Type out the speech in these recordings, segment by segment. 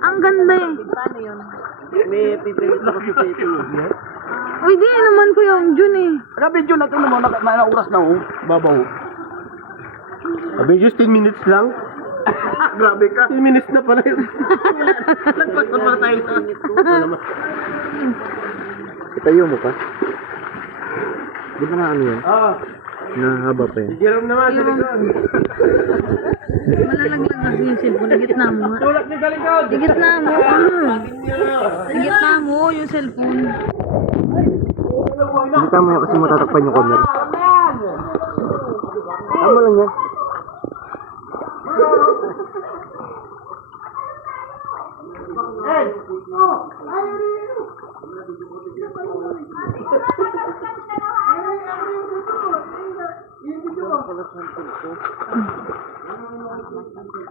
Ang ganda eh. Paano yun? May pipilit ako sa ito. Uy, di naman ko yung Jun eh. Grabe Jun, natin naman, oras na oh. Babaw. Abi, just 10 minutes lang. Grabe ka. 10 minutes na pala yun. Nagpagpag pala tayo sa... Itayo mo pa. Di ba na ano yan? Ah, Nahaba pa yan. Jerome naman sa likod. Malalaglag kasi yung cellphone. Higit na mo nga. Tulak niyo sa likod. Higit na mo. Higit na mo yung cellphone. Hindi tama yan kasi matatakpan yung camera. Tama lang yan.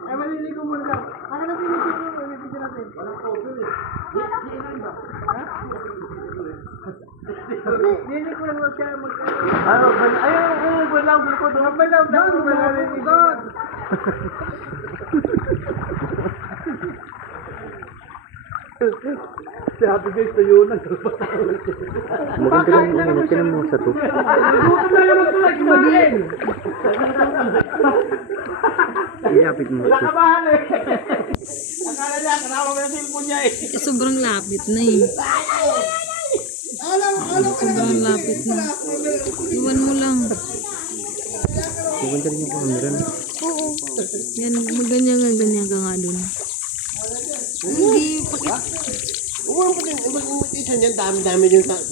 Ay, maliligo muna ka. Baka natin yung video natin. Walang photo eh. Hindi ko lang Ano? Ayun, buwan lang. Buwan lang. Doon. Sabi guys, tayo na. Maganda lang yung mo sa to. Gutom na naman ito like kumain. Iapit mo. Wala ka bahan eh. Akala niya, kanawa ko yung cellphone niya eh. Sobrang lapit na eh. Sobrang lapit na. Iwan mo lang. Maganda rin yung camera. Oo. Yan, ganyan ka nga dun. Hindi, Uwan pa din. Ibang imitation yan. Dami-dami yung utang.